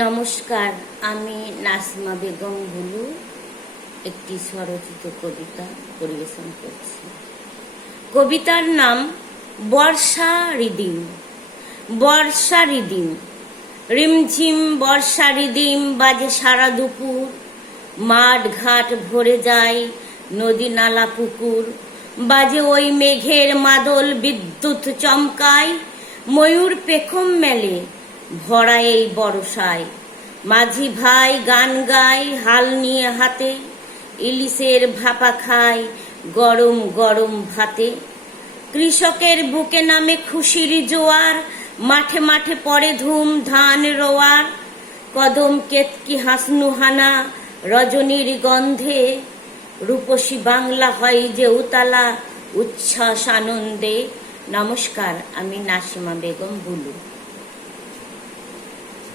নমস্কার, আমি নাসিমা বেগম বুলু একটি স্বরচিত কবিতা পরিবেশন করছি। কবিতার নাম বর্ষা রিদিম। বর্ষা রিদিম, রিমঝিম বর্ষা রিদিম বাজে সারা দুপুর। মাঠ ঘাট ভরে যায়, নদী নালা পুকুর। বাজে ওই মেঘের মাদল, বিদ্যুৎ চমকায়, ময়ূর পেখম মেলে ভরা এই বর্ষায়। মাঝি ভাই গান গায় হাল নিয়ে হাতে, ইলিশের ভাপা খায় গরম গরম ভাতে। কৃষকের বুকে নামে খুশির জোয়ার, মাঠে মাঠে পড়ে ধুম ধান রোয়ার। কদম কেতকি হাসনুহানা রজনীর গন্ধে, রূপসী বাংলা হয় যে উতালা উচ্ছ্বাস আনন্দে। নমস্কার, আমি নাসিমা বেগম বুলু।